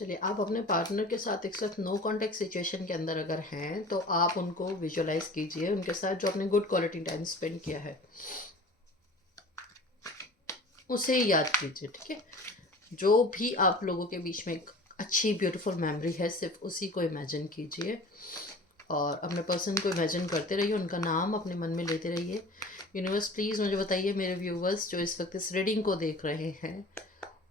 चलिए, आप अपने पार्टनर के साथ एक साथ नो कॉन्टैक्ट सिचुएशन के अंदर अगर हैं तो आप उनको विजुअलाइज कीजिए, उनके साथ जो आपने गुड क्वालिटी टाइम स्पेंड किया है उसे याद कीजिए। ठीक है, जो भी आप लोगों के बीच में एक अच्छी ब्यूटीफुल मेमोरी है सिर्फ उसी को इमेजिन कीजिए और अपने पर्सन को इमेजिन करते रहिए, उनका नाम अपने मन में लेते रहिए। यूनिवर्स प्लीज़ मुझे बताइए, मेरे व्यूवर्स जो इस वक्त इस रीडिंग को देख रहे हैं,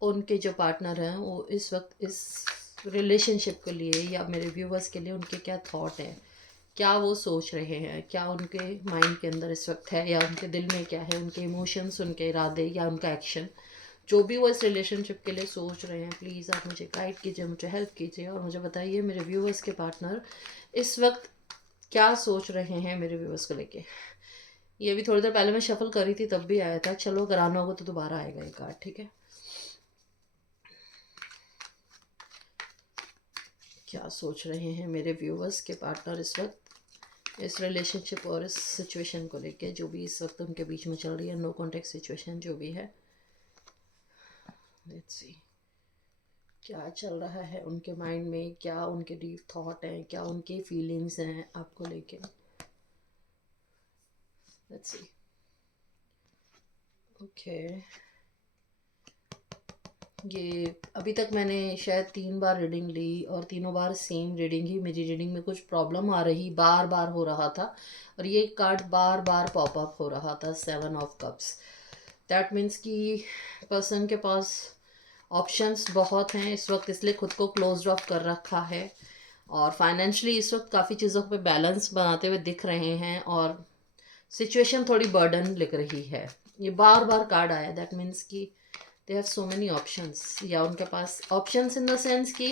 उनके जो पार्टनर हैं वो इस वक्त इस रिलेशनशिप के लिए या मेरे व्यूवर्स के लिए उनके क्या थॉट हैं, क्या वो सोच रहे हैं, क्या उनके माइंड के अंदर इस वक्त है या उनके दिल में क्या है, उनके इमोशंस, उनके इरादे या उनका एक्शन, जो भी वो इस रिलेशनशिप के लिए सोच रहे हैं। प्लीज़ आप मुझे गाइड कीजिए, मुझे हेल्प कीजिए और मुझे बताइए मेरे व्यूवर्स के पार्टनर इस वक्त क्या सोच रहे हैं मेरे व्यूवर्स को लेके। ये भी थोड़ी देर पहले मैं शफल करी थी तब भी आया था, चलो अगर आना होगा तो दोबारा आएगा ये कार्ड। ठीक है, क्या सोच रहे हैं मेरे व्यूवर्स के पार्टनर इस वक्त इस रिलेशनशिप और इस सिचुएशन को लेके, जो भी इस वक्त उनके बीच में चल रही है, नो कॉन्टेक्ट सिचुएशन जो भी है। लेट्स सी क्या चल रहा है उनके माइंड में, क्या उनके डीप थॉट हैं, क्या उनकी फीलिंग्स हैं आपको लेके। Let's see. ओके, ये अभी तक मैंने शायद 3 बार रीडिंग ली और तीनों बार सेम रीडिंग ही, मेरी रीडिंग में कुछ प्रॉब्लम आ रही, बार बार हो रहा था और ये कार्ड बार बार पॉप अप हो रहा था, 7 ऑफ कप्स। दैट मीन्स कि पर्सन के पास ऑप्शंस बहुत हैं इस वक्त, इसलिए खुद को क्लोज ऑफ कर रखा है और फाइनेंशियली इस वक्त काफ़ी चीज़ों पे बैलेंस बनाते हुए दिख रहे हैं और सिचुएशन थोड़ी बर्डन लिख रही है। ये बार बार कार्ड आया, दैट मीन्स कि they have so many options, या उनके पास ऑप्शंस इन द सेंस कि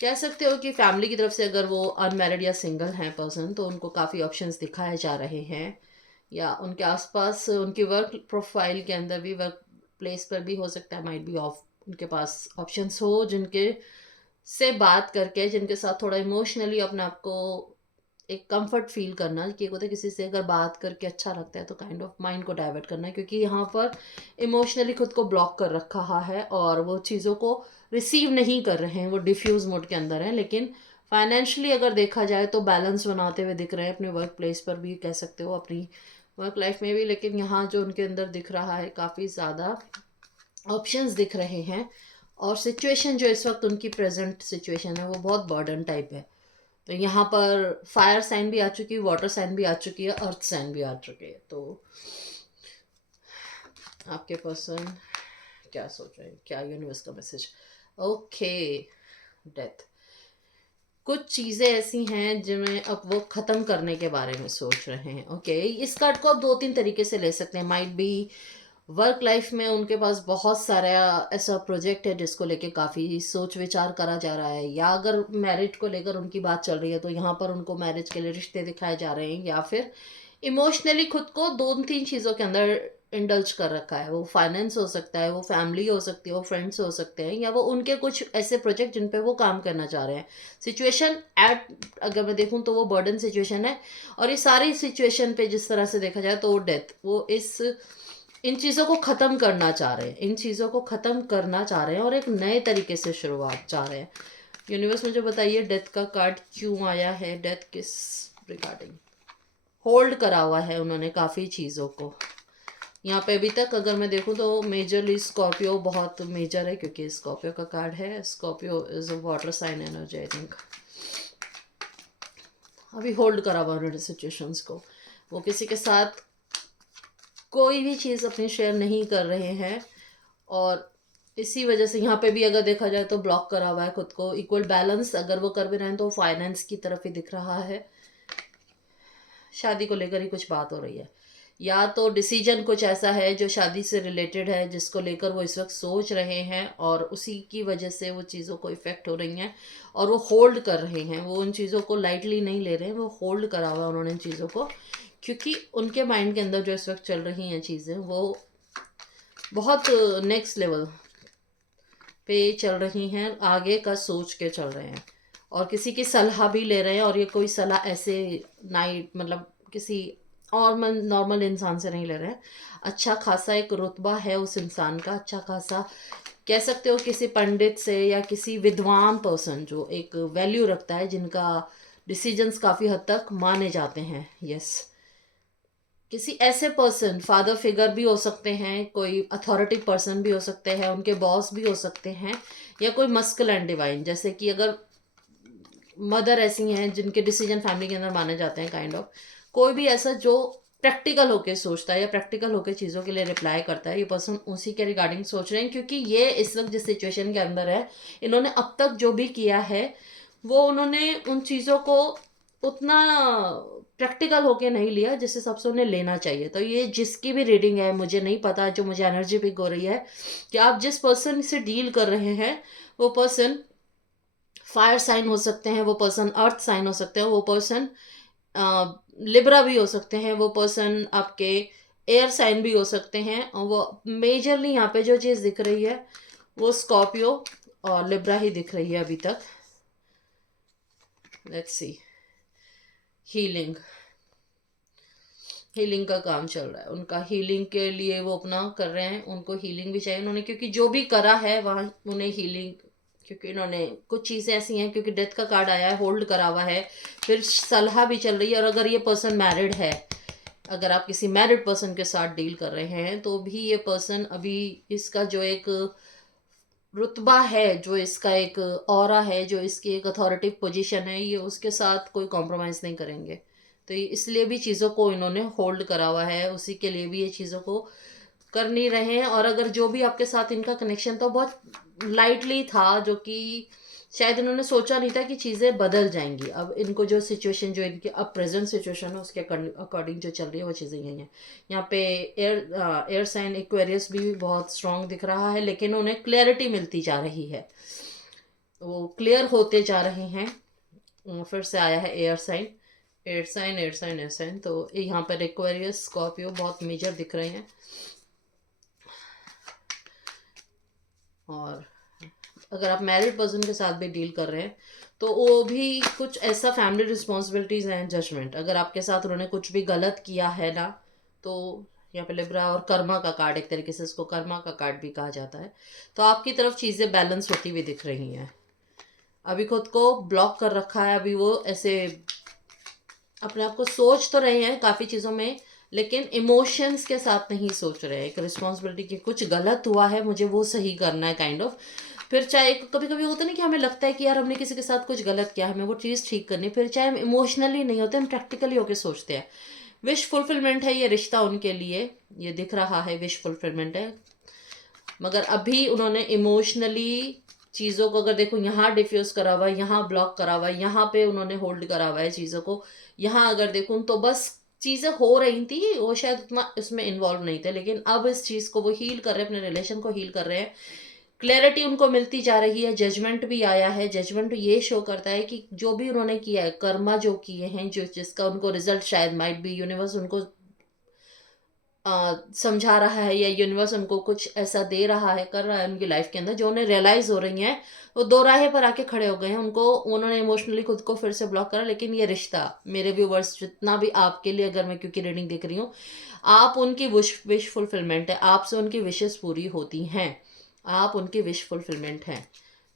कह सकते हो कि फैमिली की तरफ से अगर वो अनमैरिड या सिंगल हैं पर्सन तो उनको काफ़ी ऑप्शंस दिखाए जा रहे हैं, या उनके आसपास उनकी वर्क प्रोफाइल के अंदर भी, वर्क प्लेस पर भी हो सकता है, माइट बी ऑफ उनके पास ऑप्शंस हो जिनके से बात करके, जिनके साथ थोड़ा इमोशनली अपने आप को एक कंफर्ट फील करना, कि होता है किसी से अगर बात करके अच्छा लगता है तो काइंड ऑफ माइंड को डाइवर्ट करना है, क्योंकि यहाँ पर इमोशनली खुद को ब्लॉक कर रखा है और वो चीज़ों को रिसीव नहीं कर रहे हैं, वो डिफ्यूज मोड के अंदर हैं। लेकिन फाइनेंशियली अगर देखा जाए तो बैलेंस बनाते हुए दिख रहे हैं, अपने वर्क प्लेस पर भी कह सकते हो, अपनी वर्क लाइफ में भी। लेकिन यहाँ जो उनके अंदर दिख रहा है, काफ़ी ज़्यादा ऑप्शंस दिख रहे हैं और सिचुएशन जो इस वक्त उनकी प्रेजेंट सिचुएशन है वो बहुत बर्डन टाइप है। तो यहाँ पर फायर साइन भी आ चुकी है, वाटर साइन भी आ चुकी है, अर्थ साइन भी आ चुकी है। तो आपके पर्सन क्या सोच रहे हैं, क्या यूनिवर्स का मैसेज। Okay, death. कुछ चीज़ें ऐसी हैं जिन्हें अब वो ख़त्म करने के बारे में सोच रहे हैं। ओके, इस कार्ड को आप 2-3 तरीके से ले सकते हैं। माइट बी वर्क लाइफ में उनके पास बहुत सारा ऐसा प्रोजेक्ट है जिसको लेके काफ़ी सोच विचार करा जा रहा है, या अगर मैरिज को लेकर उनकी बात चल रही है तो यहाँ पर उनको मैरिज के लिए रिश्ते दिखाए जा रहे हैं, या फिर इमोशनली खुद को 2-3 चीज़ों के अंदर इंडल्ज कर रखा है। वो फाइनेंस हो सकता है, वो फैमिली हो सकती है, वो फ्रेंड्स हो सकते हैं, या वो उनके कुछ ऐसे प्रोजेक्ट जिन पे वो काम करना चाह रहे हैं। सिचुएशन एट अगर मैं देखूं तो वो बर्डन सिचुएशन है और ये सारी सिचुएशन पे जिस तरह से देखा जाए तो वो डेथ, वो इस इन चीज़ों को ख़त्म करना चाह रहे हैं, इन चीज़ों को ख़त्म करना चाह रहे हैं और एक नए तरीके से शुरुआत चाह रहे हैं। यूनिवर्स मुझे बताइए डेथ का कार्ड क्यों आया है, डेथ किस रिगार्डिंग होल्ड करा हुआ है उन्होंने काफ़ी चीज़ों को। यहाँ पे अभी तक अगर मैं देखूँ तो मेजरली स्कॉर्पियो बहुत मेजर है, क्योंकि स्कॉर्पियो का कार्ड है। Scorpio is a water sign energy I think. अभी होल्ड करा हुआ उन्होंने सिचुएशंस को, वो किसी के साथ कोई भी चीज़ अपनी शेयर नहीं कर रहे हैं और इसी वजह से यहाँ पे भी अगर देखा जाए तो ब्लॉक करा हुआ है खुद को। इक्वल बैलेंस अगर वो कर भी रहे हैं तो फाइनेंस की तरफ ही दिख रहा है। शादी को लेकर ही कुछ बात हो रही है, या तो डिसीजन कुछ ऐसा है जो शादी से रिलेटेड है जिसको लेकर वो इस वक्त सोच रहे हैं और उसी की वजह से वो चीज़ों को इफ़ेक्ट हो रही हैं और वो होल्ड कर रहे हैं। वो उन चीज़ों को लाइटली नहीं ले रहे हैं, वो होल्ड करा हुआ उन्होंने इन चीज़ों को, क्योंकि उनके माइंड के अंदर जो इस वक्त चल रही हैं चीज़ें वो बहुत नेक्स्ट लेवल पे चल रही हैं, आगे का सोच के चल रहे हैं और किसी की सलाह भी ले रहे हैं। और ये कोई सलाह ऐसे नाइट मतलब किसी और नॉर्मल इंसान से नहीं ले रहे हैं। अच्छा खासा एक रुतबा है उस इंसान का, अच्छा खासा कह सकते हो किसी पंडित से या किसी विद्वान पर्सन जो एक वैल्यू रखता है, जिनका डिसीजंस काफ़ी हद तक माने जाते हैं। यस, किसी ऐसे पर्सन, फादर फिगर भी हो सकते हैं, कोई अथॉरिटी पर्सन भी हो सकते हैं, उनके बॉस भी हो सकते हैं, या कोई मस्कुल एंड डिवाइन, जैसे कि अगर मदर ऐसी हैं जिनके डिसीजन फैमिली के अंदर माने जाते हैं, काइंड ऑफ कोई भी ऐसा जो प्रैक्टिकल होके सोचता है या प्रैक्टिकल होके चीज़ों के लिए रिप्लाई करता है, ये पर्सन उसी के रिगार्डिंग सोच रहे हैं, क्योंकि ये इस वक्त जिस सिचुएशन के अंदर है, इन्होंने अब तक जो भी किया है वो उन्होंने उन चीज़ों को उतना प्रैक्टिकल होके नहीं लिया जिस हिसाब से उन्हें लेना चाहिए। तो ये जिसकी भी रीडिंग है, मुझे नहीं पता, जो मुझे एनर्जी पिक हो रही है कि आप जिस पर्सन से डील कर रहे हैं वो पर्सन फायर साइन हो सकते हैं, वो पर्सन अर्थ साइन हो सकते हैं, वो पर्सन लिब्रा भी हो सकते हैं, वो पर्सन आपके एयर साइन भी हो सकते हैं, और वो मेजरली यहाँ पे जो चीज़ दिख रही है वो स्कॉर्पियो और लिब्रा ही दिख रही है अभी तक। लेट्स सी, हीलिंग हीलिंग का काम चल रहा है उनका, हीलिंग के लिए वो अपना कर रहे हैं, उनको हीलिंग भी चाहिए उन्होंने, क्योंकि जो भी करा है वहाँ उन्हें हीलिंग, क्योंकि इन्होंने कुछ चीज़ें ऐसी हैं, क्योंकि डेथ का कार्ड आया है, होल्ड करा हुआ है, फिर सलाह भी चल रही है। और अगर ये पर्सन मैरिड है, अगर आप किसी मैरिड पर्सन के साथ डील कर रहे हैं, तो भी ये पर्सन अभी इसका जो एक रुतबा है, जो इसका एक ऑरा है, जो इसकी एक अथॉरिटी पोजीशन है, ये उसके साथ कोई कॉम्प्रोमाइज़ नहीं करेंगे। तो ये इसलिए भी चीज़ों को इन्होंने होल्ड करा हुआ है, उसी के लिए भी ये चीज़ों को कर नहीं रहे हैं। और अगर जो भी आपके साथ इनका कनेक्शन था बहुत लाइटली था, जो कि शायद इन्होंने सोचा नहीं था कि चीज़ें बदल जाएंगी। अब इनको जो सिचुएशन, जो इनकी अब प्रेजेंट सिचुएशन है, उसके अकॉर्डिंग जो चल रही है वो चीज़ें यही हैं। यहाँ पे एयर साइन एक्वेरियस भी बहुत स्ट्रांग दिख रहा है, लेकिन उन्हें क्लैरिटी मिलती जा रही है, वो क्लियर होते जा रहे हैं। फिर से आया है air sign, air sign, air sign, air sign. तो यहाँ पर एक्वेरियस, स्कॉर्पियो बहुत मेजर दिख रहे हैं। और अगर आप मैरिड पर्सन के साथ भी डील कर रहे हैं, तो वो भी कुछ ऐसा फैमिली रिस्पॉन्सिबिलिटीज़ हैं, जजमेंट, अगर आपके साथ उन्होंने कुछ भी गलत किया है ना, तो यहाँ पे लिब्रा और कर्मा का कार्ड, एक तरीके से इसको कर्मा का कार्ड भी कहा जाता है। तो आपकी तरफ चीज़ें बैलेंस होती हुई दिख रही हैं। अभी खुद को ब्लॉक कर रखा है, अभी वो ऐसे अपने आप को सोच तो रहे हैं काफ़ी चीज़ों में, लेकिन इमोशंस के साथ नहीं सोच रहे हैं। एक रिस्पॉन्सिबिलिटी की कुछ गलत हुआ है, मुझे वो सही करना है, काइंड ऑफ। फिर चाहे कभी कभी होता नहीं कि हमें लगता है कि यार हमने किसी के साथ कुछ गलत किया, हमें वो चीज़ ठीक करनी, फिर चाहे हम इमोशनली नहीं होते, हम प्रैक्टिकली होकर सोचते हैं। विश फुलफिलमेंट है ये रिश्ता उनके लिए, ये दिख रहा है विश फुलफिलमेंट है। मगर अभी उन्होंने इमोशनली चीज़ों को, अगर देखो यहाँ डिफ्यूज़ करा हुआ है, यहाँ ब्लॉक करा हुआ है, यहाँ पे उन्होंने होल्ड करा हुआ है चीज़ों को, यहाँ अगर देखूँ तो बस चीज़ें हो रही थी, वो शायद उतना इसमें इन्वॉल्व नहीं थे, लेकिन अब इस चीज़ को वो हील कर रहे हैं, अपने रिलेशन को हील कर रहे हैं। क्लैरिटी उनको मिलती जा रही है, जजमेंट भी आया है। जजमेंट ये शो करता है कि जो भी उन्होंने किया है, कर्मा जो किए हैं, जो जिसका उनको रिजल्ट शायद माइट बी यूनिवर्स उनको समझा रहा है, या यूनिवर्स उनको कुछ ऐसा दे रहा है, कर रहा है उनकी लाइफ के अंदर, जो उन्हें रियलाइज हो रही हैं, वो दो राहे पर आके खड़े हो गए हैं। उनको, उन्होंने इमोशनली खुद को फिर से ब्लॉक करा, लेकिन ये रिश्ता, मेरे व्यूवर्स जितना भी आपके लिए, अगर मैं क्योंकि रीडिंग देख रही हूँ, आप उनकी विश फुलफिलमेंट है, आपसे उनकी विशेस पूरी होती हैं, आप उनकी विश फुलफिलमेंट हैं।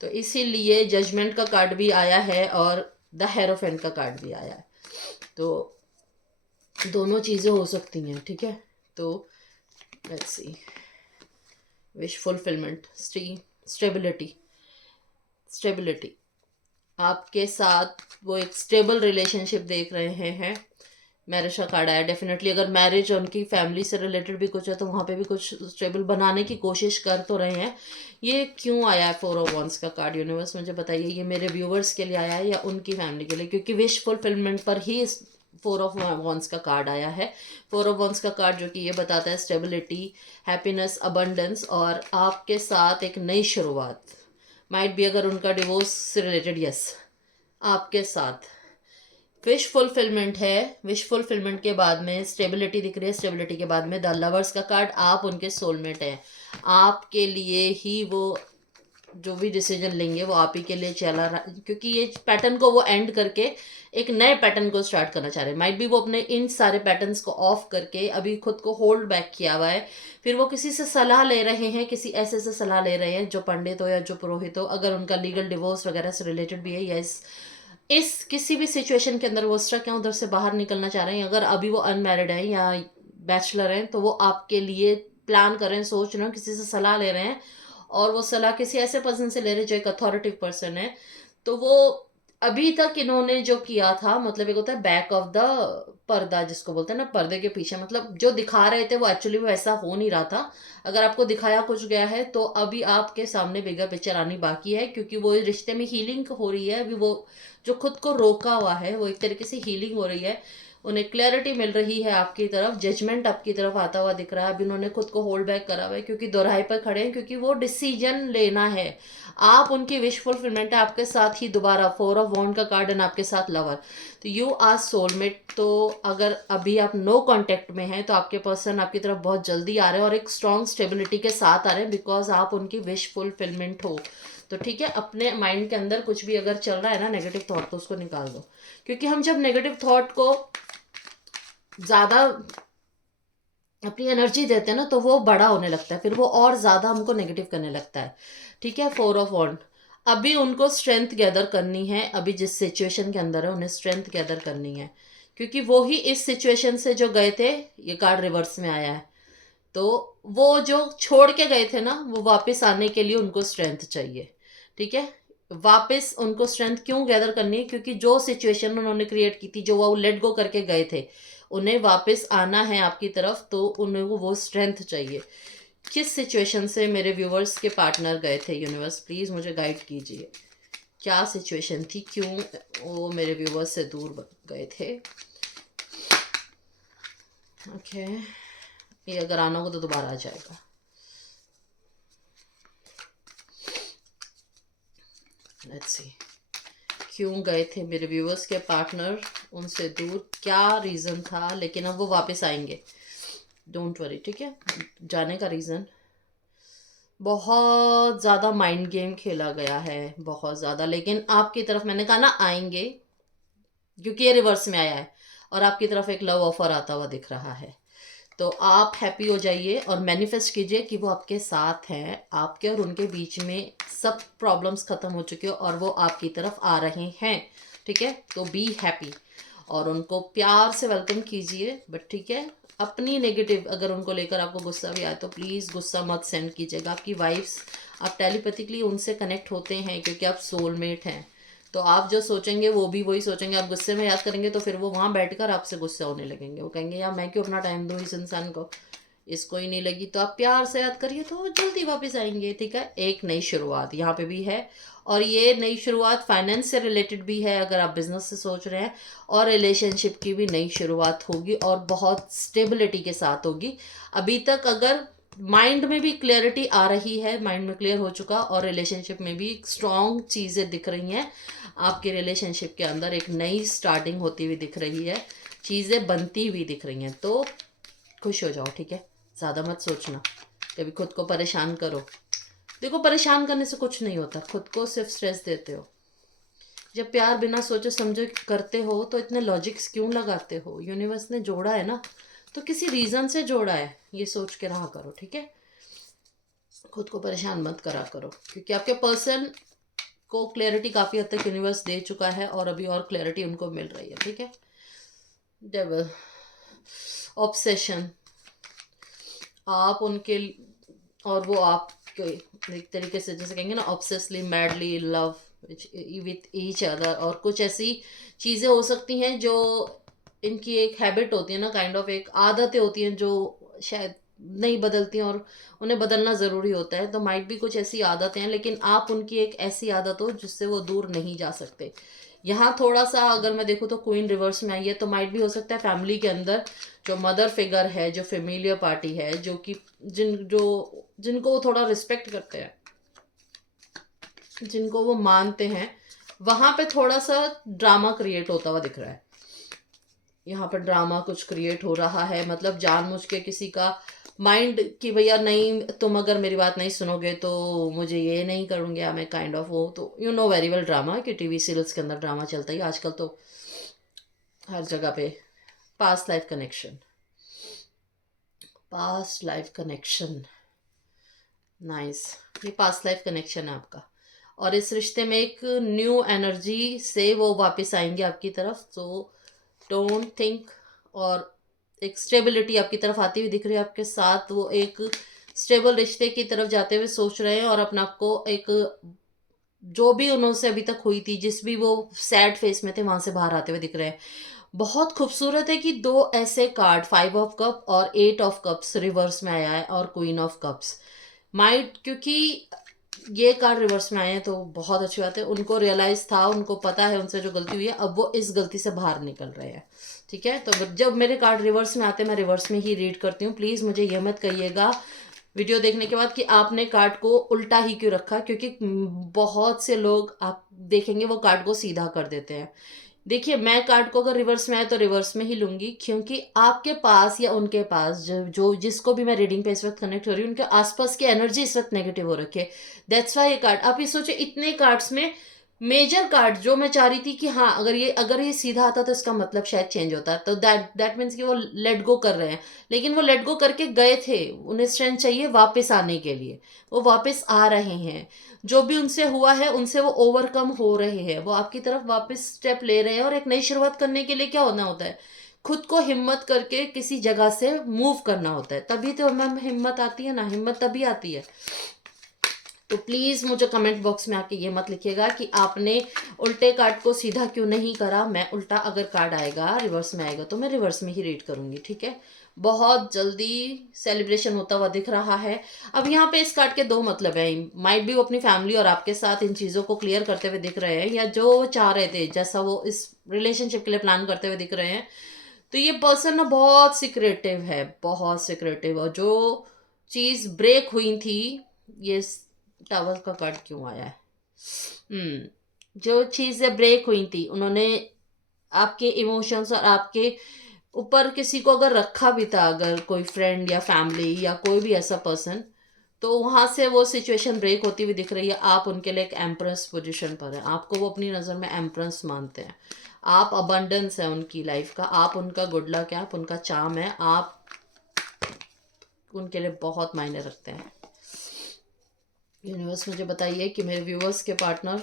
तो इसीलिए जजमेंट का कार्ड भी आया है और द हेरोफेंट का कार्ड भी आया है। तो दोनों चीज़ें हो सकती हैं, ठीक है। तो let's see, wish fulfilment, stability, stability, आपके साथ वो एक स्टेबल रिलेशनशिप देख रहे हैं। मैरिज का कार्ड आया, डेफिनेटली अगर मैरिज और उनकी फैमिली से रिलेटेड भी कुछ है, तो वहाँ पे भी कुछ स्टेबल बनाने की कोशिश कर तो रहे हैं। ये क्यों आया है 4 ऑफ वंस का कार्ड? यूनिवर्स मुझे बताइए, ये मेरे व्यूवर्स के लिए आया है या उनकी फैमिली के लिए? क्योंकि विश फुलफिलमेंट पर ही इस 4 ऑफ वंस का कार्ड आया है। 4 ऑफ वंस का कार्ड जो कि ये बताता है स्टेबिलिटी, हैप्पीनेस, अबंडेंस, और आपके साथ एक नई शुरुआत। माइट भी अगर उनका डिवोर्स से रिलेटेड, यस, आपके साथ विश फुलफिलमेंट है। विश फुलफिलमेंट के बाद में स्टेबिलिटी दिख रही है, स्टेबिलिटी के बाद में द लवर्स का कार्ड, आप उनके सोलमेट हैं, आपके लिए ही वो जो भी डिसीजन लेंगे वो आप ही के लिए चला रहा, क्योंकि ये पैटर्न को वो एंड करके एक नए पैटर्न को स्टार्ट करना चाह रहे हैं। माइट भी वो अपने इन सारे पैटर्न्स को ऑफ करके अभी खुद को होल्ड बैक किया हुआ है, फिर वो किसी से सलाह ले रहे हैं, किसी ऐसे से सलाह ले रहे हैं जो पंडित हो या जो पुरोहित हो, अगर उनका लीगल डिवोर्स वगैरह से रिलेटेड भी है, या इस किसी भी सिचुएशन के अंदर वो स्ट्रक है, उधर से बाहर निकलना चाह रहे हैं। अगर अभी वो अनमैरिड है या बैचलर हैं तो वो आपके लिए प्लान कर रहे हैं, सोच रहे हैं, किसी से सलाह ले रहे हैं, और वो सलाह किसी ऐसे पर्सन से ले रहे हैं जो एक अथॉरिटिव पर्सन है। तो वो अभी तक इन्होंने जो किया था, मतलब एक होता है बैक ऑफ द पर्दा जिसको बोलते हैं ना, पर्दे के पीछे, मतलब जो दिखा रहे थे वो एक्चुअली वो ऐसा हो नहीं रहा था। अगर आपको दिखाया कुछ गया है तो अभी आपके सामने बिगर पिक्चर आनी बाकी है, क्योंकि वो रिश्ते में हीलिंग हो रही है। अभी वो जो खुद को रोका हुआ है वो एक तरीके से हीलिंग हो रही है, उन्हें क्लैरिटी मिल रही है आपकी तरफ, जजमेंट आपकी तरफ आता हुआ दिख रहा है। अभी उन्होंने खुद को होल्ड बैक करा हुआ है क्योंकि दोराहे पर खड़े हैं, क्योंकि वो डिसीजन लेना है। आप उनकी विश फुलफिलमेंट है, आपके साथ ही दोबारा 4 ऑफ वॉन्ड का कार्ड एंड आपके साथ लवर, तो यू आर सोलमेट। तो अगर अभी आप नो कांटेक्ट में हैं तो आपके पर्सन आपकी तरफ बहुत जल्दी आ रहे हैं और एक स्ट्रॉन्ग स्टेबिलिटी के साथ आ रहे हैं, बिकॉज आप उनकी विश फुलफिलमेंट हो। तो ठीक है, अपने माइंड के अंदर कुछ भी अगर चल रहा है ना नेगेटिव थॉट, तो उसको निकाल दो, क्योंकि हम जब नेगेटिव थॉट को ज़्यादा अपनी एनर्जी देते हैं ना तो वो बड़ा होने लगता है, फिर वो और ज़्यादा हमको नेगेटिव करने लगता है। ठीक है, 4 ऑफ वॉन्ड, अभी उनको स्ट्रेंथ गैदर करनी है, अभी जिस सिचुएशन के अंदर है उन्हें स्ट्रेंथ गैदर करनी है, क्योंकि वो ही इस सिचुएशन से जो गए थे, ये कार्ड रिवर्स में आया है, तो वो जो छोड़ के गए थे ना, वो वापस आने के लिए उनको स्ट्रेंथ चाहिए। ठीक है, वापस उनको स्ट्रेंथ क्यों गैदर करनी है, क्योंकि जो सिचुएशन उन्होंने क्रिएट की थी, जो वो लेट गो करके गए थे, उन्हें वापस आना है आपकी तरफ, तो उन्हें वो स्ट्रेंथ चाहिए। किस सिचुएशन से मेरे व्यूवर्स के पार्टनर गए थे, यूनिवर्स प्लीज़ मुझे गाइड कीजिए, क्या सिचुएशन थी, क्यों वो मेरे व्यूवर्स से दूर गए थे। ओके, ये अगर आना होगा तो दोबारा आ जाएगा। लेट्स सी, क्यों गए थे मेरे व्यूवर्स के पार्टनर उनसे दूर, क्या रीज़न था, लेकिन अब वो वापस आएंगे, डोंट वरी। ठीक है, जाने का रीज़न, बहुत ज़्यादा माइंड गेम खेला गया है, बहुत ज़्यादा, लेकिन आपकी तरफ मैंने कहा ना आएंगे, क्योंकि ये रिवर्स में आया है और आपकी तरफ एक लव ऑफर आता हुआ दिख रहा है। तो आप हैप्पी हो जाइए और मैनिफेस्ट कीजिए कि वो आपके साथ हैं, आपके और उनके बीच में सब प्रॉब्लम्स ख़त्म हो चुके हो और वो आपकी तरफ आ रहे हैं। ठीक है, तो बी हैप्पी और उनको प्यार से वेलकम कीजिए। बट ठीक है, अपनी नेगेटिव अगर उनको लेकर आपको गुस्सा भी आए तो प्लीज़ गुस्सा मत सेंड कीजिएगा। आपकी वाइफ्स, आप टेलीपैथिकली उनसे कनेक्ट होते हैं क्योंकि आप सोलमेट हैं, तो आप जो सोचेंगे वो भी वही सोचेंगे। आप गुस्से में याद करेंगे तो फिर वो वहाँ बैठकर आपसे गुस्सा होने लगेंगे, वो कहेंगे यार मैं क्यों अपना टाइम दूँ इस इंसान को, इसको ही नहीं लगी। तो आप प्यार से याद करिए तो वो जल्दी वापस आएंगे। ठीक है, एक नई शुरुआत यहाँ पे भी है, और ये नई शुरुआत फाइनेंस से रिलेटेड भी है अगर आप बिजनेस से सोच रहे हैं, और रिलेशनशिप की भी नई शुरुआत होगी और बहुत स्टेबिलिटी के साथ होगी। अभी तक अगर माइंड में भी क्लियरिटी आ रही है, माइंड में क्लियर हो चुका, और रिलेशनशिप में भी स्ट्रॉन्ग चीज़ें दिख रही हैं, आपके रिलेशनशिप के अंदर एक नई स्टार्टिंग होती हुई दिख रही है, चीज़ें बनती हुई दिख रही हैं, तो खुश हो जाओ। ठीक है, ज़्यादा मत सोचना, कभी खुद को परेशान करो, देखो परेशान करने से कुछ नहीं होता, खुद को सिर्फ स्ट्रेस देते हो। जब प्यार बिना सोचे समझे करते हो तो इतने लॉजिक्स क्यों लगाते हो, यूनिवर्स ने जोड़ा है ना तो किसी रीज़न से जोड़ा है, ये सोच के रहा करो। ठीक है, खुद को परेशान मत करा करो, क्योंकि आपके पर्सन को क्लैरिटी काफ़ी हद तक यूनिवर्स दे चुका है और अभी और क्लैरिटी उनको मिल रही है। ठीक है, डेविल, ऑब्सेशन, आप उनके और वो आपके एक तरीके से जैसे कहेंगे ना obsessively madly love with each other, और कुछ ऐसी चीज़ें हो सकती हैं जो इनकी एक हैबिट होती है ना, काइंड ऑफ एक आदतें होती हैं जो शायद नहीं बदलती हैं और उन्हें बदलना ज़रूरी होता है। तो माइट भी कुछ ऐसी आदतें हैं, लेकिन आप उनकी एक ऐसी आदत हो जिससे वो दूर नहीं जा सकते। यहाँ थोड़ा सा अगर मैं देखूँ तो क्वीन रिवर्स में आई है, तो माइट भी हो सकता है फैमिली के अंदर जो मदर फिगर है, जो फेमिलियर पार्टी है, जो कि जिनको वो थोड़ा रिस्पेक्ट करते हैं, जिनको वो मानते हैं, वहाँ पे थोड़ा सा ड्रामा क्रिएट होता हुआ दिख रहा है। यहाँ पर ड्रामा कुछ क्रिएट हो रहा है, मतलब जानबूझ के किसी का माइंड कि भैया नहीं, तुम अगर मेरी बात नहीं सुनोगे तो मुझे ये नहीं करूँगी, या मैं काइंड ऑफ वो, तो you know very well drama कि टीवी सीरियल्स के अंदर ड्रामा चलता ही आजकल तो हर जगह पे। Past life connection, past life connection, nice. ये पास्ट लाइफ कनेक्शन है आपका, और इस रिश्ते में एक न्यू एनर्जी से वो वापस आएंगे आपकी तरफ, तो डोंट थिंक। और एक स्टेबिलिटी आपकी तरफ आती हुई दिख रही है आपके साथ, वो एक स्टेबल रिश्ते की तरफ जाते हुए सोच रहे हैं, और अपना आपको एक जो भी उनसे अभी तक हुई थी, जिस भी वो सैड फेस में थे, वहां से बाहर आते हुए दिख रहे हैं। बहुत खूबसूरत है कि दो ऐसे कार्ड, 5 ऑफ कप और 8 ऑफ कप्स रिवर्स में आया है, और क्वीन ऑफ कप्स माइट, क्योंकि ये कार्ड रिवर्स में आए हैं तो बहुत अच्छी बात है। उनको रियलाइज था, उनको पता है उनसे जो गलती हुई है, अब वो इस गलती से बाहर निकल रहे हैं। ठीक है, तो जब मेरे कार्ड रिवर्स में आते हैं, मैं रिवर्स में ही रीड करती हूँ। प्लीज़ मुझे यह मत कहिएगा वीडियो देखने के बाद कि आपने कार्ड को उल्टा ही क्यों रखा, क्योंकि बहुत से लोग आप देखेंगे वो कार्ड को सीधा कर देते हैं। देखिए, मैं कार्ड को अगर रिवर्स में आए तो रिवर्स में ही लूंगी, क्योंकि आपके पास या उनके पास जो जो जिसको भी मैं रीडिंग पे इस वक्त कनेक्ट हो रही हूँ, उनके आसपास की एनर्जी इस वक्त नेगेटिव हो रखी है। दैट्स वाई ये कार्ड, आप ये सोचे, इतने कार्ड्स में मेजर कार्ड जो मैं चाह रही थी कि हाँ, अगर ये सीधा आता तो इसका मतलब शायद चेंज होता, तो दैट मीन्स कि वो लेट गो कर रहे हैं। लेकिन वो लेट गो करके गए थे, उन्हें स्ट्रेंथ चाहिए वापस आने के लिए, वो वापस आ रहे हैं। जो भी उनसे हुआ है, उनसे वो ओवरकम हो रहे हैं, वो आपकी तरफ वापस स्टेप ले रहे हैं। और एक नई शुरुआत करने के लिए क्या होना होता है, खुद को हिम्मत करके किसी जगह से मूव करना होता है, तभी तो हमें हिम्मत आती है ना, हिम्मत तभी आती है। तो प्लीज़ मुझे कमेंट बॉक्स में आके ये मत लिखिएगा कि आपने उल्टे कार्ड को सीधा क्यों नहीं करा। मैं उल्टा, अगर कार्ड आएगा रिवर्स में आएगा तो मैं रिवर्स में ही रीड करूंगी, ठीक है। बहुत जल्दी सेलिब्रेशन होता हुआ दिख रहा है। अब यहाँ पे इस कार्ड के दो मतलब हैं, माइट भी वो अपनी फैमिली और आपके साथ इन चीज़ों को क्लियर करते हुए दिख रहे हैं, या जो वो चाह रहे थे, जैसा वो इस रिलेशनशिप के लिए प्लान करते हुए दिख रहे हैं। तो ये पर्सन ना बहुत सिक्रेटिव है, बहुत सिक्रेटिव, और जो चीज़ ब्रेक हुई थी, ये टावर का कार्ड क्यों आया है, जो चीज़ें ब्रेक हुई थी, उन्होंने आपके इमोशंस और आपके ऊपर किसी को अगर रखा भी था, अगर कोई फ्रेंड या फैमिली या कोई भी ऐसा पर्सन, तो वहां से वो सिचुएशन ब्रेक होती हुई दिख रही है। आप उनके लिए एक एम्प्रेस पोजीशन पर है, आपको वो अपनी नज़र में एम्प्रेस मानते हैं। आप अबंडेंस है उनकी लाइफ का, आप उनका गुड लक है, आप उनका चार्म है, आप उनके लिए बहुत मायने रखते हैं। यूनिवर्स मुझे बताइए कि मेरे व्यूअर्स के पार्टनर,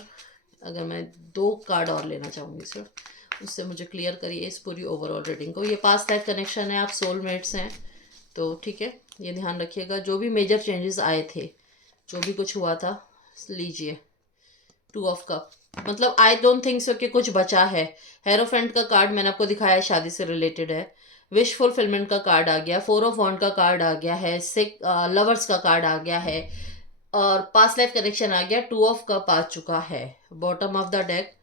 अगर मैं 2 कार्ड और लेना चाहूँगी सिर्फ, उससे मुझे क्लियर करिए इस पूरी ओवरऑल रीडिंग को। ये पास्ट लाइफ कनेक्शन है, आप सोलमेट्स हैं, तो ठीक है, ये ध्यान रखिएगा। जो भी मेजर चेंजेस आए थे, जो भी कुछ हुआ था, लीजिए 2 ऑफ कप, मतलब आई डोंट थिंक सो कि कुछ बचा है। हेरोफेंट का कार्ड मैंने आपको दिखाया है, शादी से रिलेटेड है। विश फुलफिलमेंट का कार्ड आ गया, 4 ऑफ वॉन्ड का कार्ड आ गया है, लवर्स का कार्ड आ गया है, और पास्ट लाइफ कनेक्शन आ गया, 2 ऑफ कप आ चुका है। बॉटम ऑफ द डेक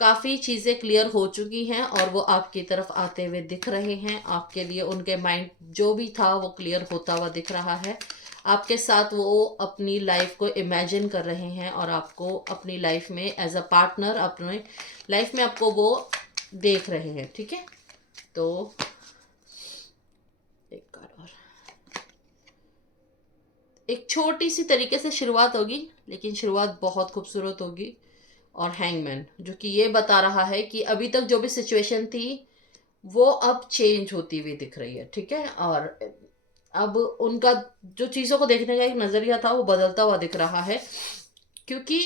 काफ़ी चीज़ें क्लियर हो चुकी हैं, और वो आपकी तरफ आते हुए दिख रहे हैं। आपके लिए उनके माइंड जो भी था वो क्लियर होता हुआ दिख रहा है। आपके साथ वो अपनी लाइफ को इमेजिन कर रहे हैं, और आपको अपनी लाइफ में एज अ पार्टनर, अपने लाइफ में आपको वो देख रहे हैं, ठीक है। तो एक कार्ड और, एक छोटी सी तरीके से शुरुआत होगी, लेकिन शुरुआत बहुत खूबसूरत होगी। और हैंगमैन, जो कि ये बता रहा है कि अभी तक जो भी सिचुएशन थी वो अब चेंज होती हुई दिख रही है, ठीक है। और अब उनका जो चीज़ों को देखने का एक नज़रिया था वो बदलता हुआ दिख रहा है, क्योंकि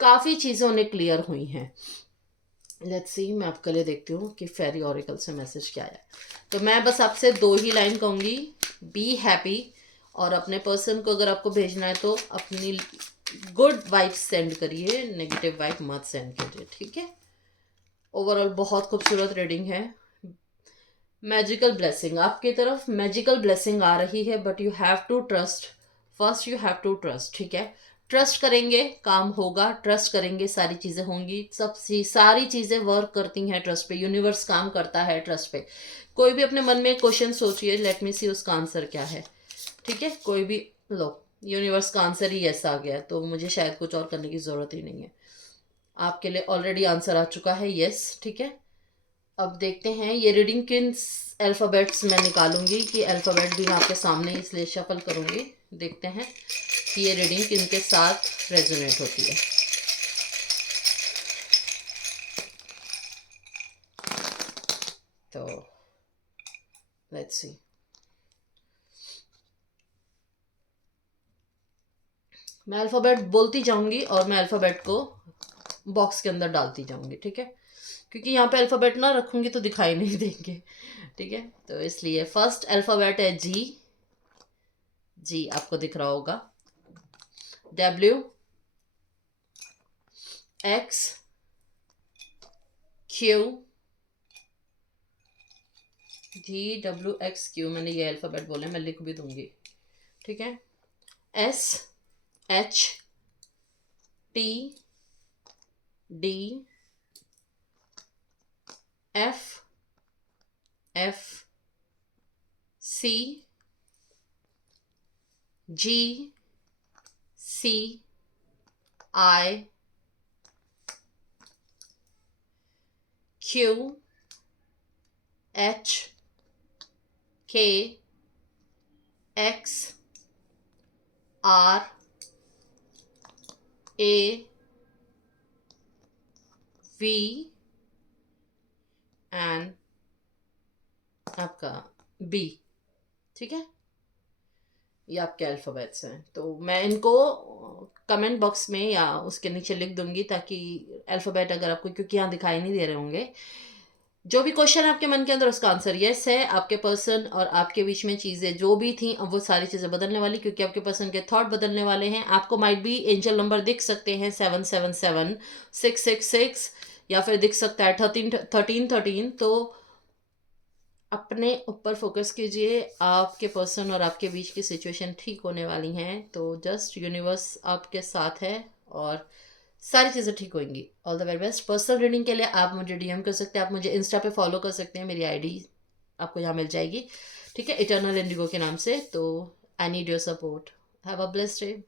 काफ़ी चीज़ें उन्हें क्लियर हुई हैं। लेट्स सी, मैं आपके लिए देखती हूँ कि फेरी ऑरिकल से मैसेज क्या आया। तो मैं बस आपसे 2 ही लाइन कहूँगी, बी हैप्पी। और अपने पर्सन को अगर आपको भेजना है तो अपनी गुड वाइब सेंड करिए, नेगेटिव वाइब मत सेंड कीजिए, ठीक है। ओवरऑल बहुत खूबसूरत रीडिंग है। मैजिकल ब्लेसिंग आपकी तरफ, मैजिकल ब्लेसिंग आ रही है, but you have to trust. First you have to trust, ठीक है। ट्रस्ट करेंगे काम होगा, ट्रस्ट करेंगे सारी चीज़ें होंगी, सब सारी चीज़ें वर्क करती हैं ट्रस्ट पे, यूनिवर्स काम करता है ट्रस्ट पे। कोई भी अपने मन में क्वेश्चन सोचिए, लेट मी सी उसका आंसर क्या है, ठीक है। कोई भी लो, यूनिवर्स का आंसर ही ऐसा आ गया है, तो मुझे शायद कुछ और करने की ज़रूरत ही नहीं है। आपके लिए ऑलरेडी आंसर आ चुका है, यस, ठीक है। अब देखते हैं ये रीडिंग किन अल्फ़ाबेट्स मैं निकालूंगी, कि अल्फ़ाबेट भी मैं आपके सामने इसलिए शफल करूंगी। देखते हैं कि ये रीडिंग किन के साथ रेजोनेट होती है। तो लेट्स सी। मैं अल्फ़ाबेट बोलती जाऊंगी और मैं अल्फ़ाबेट को बॉक्स के अंदर डालती जाऊंगी, ठीक है, क्योंकि यहाँ पे अल्फ़ाबेट ना रखूंगी तो दिखाई नहीं देंगे, ठीक है। तो इसलिए फर्स्ट अल्फ़ाबेट है जी। जी आपको दिख रहा होगा। डब्ल्यू, एक्स, क्यू, जी डब्ल्यू एक्स क्यू, मैंने ये अल्फ़ाबेट बोले, मैं लिख भी दूंगी, ठीक है। S, H, T, D, F, F, C, G, C, I, Q, H, K, X, R, A, V and आपका बी, ठीक है। ये आपके अल्फ़ाबेट्स हैं, तो मैं इनको कमेंट बॉक्स में या उसके नीचे लिख दूंगी, ताकि अल्फ़ाबेट अगर आपको, क्योंकि यहाँ दिखाई नहीं दे रहे होंगे, जो भी क्वेश्चन आपके मन के अंदर उसका आंसर यस है। आपके पर्सन और आपके बीच में चीज़ें जो भी थी, अब वो सारी चीज़ें बदलने वाली, क्योंकि आपके पर्सन के थॉट बदलने वाले हैं। आपको माइट भी एंजल नंबर दिख सकते हैं 777, 666, या फिर दिख सकता है 1313। तो अपने ऊपर फोकस कीजिए, आपके पर्सन और आपके बीच की सिचुएशन ठीक होने वाली हैं। तो जस्ट यूनिवर्स आपके साथ है और सारी चीज़ें ठीक होंगी। All the very best. Personal reading के लिए आप मुझे डीएम कर सकते हैं, आप मुझे इंस्टा पे फॉलो कर सकते हैं, मेरी आईडी आपको यहाँ मिल जाएगी, ठीक है, इटर्नल इंडिगो के नाम से। तो I need your support. Have a blessed day.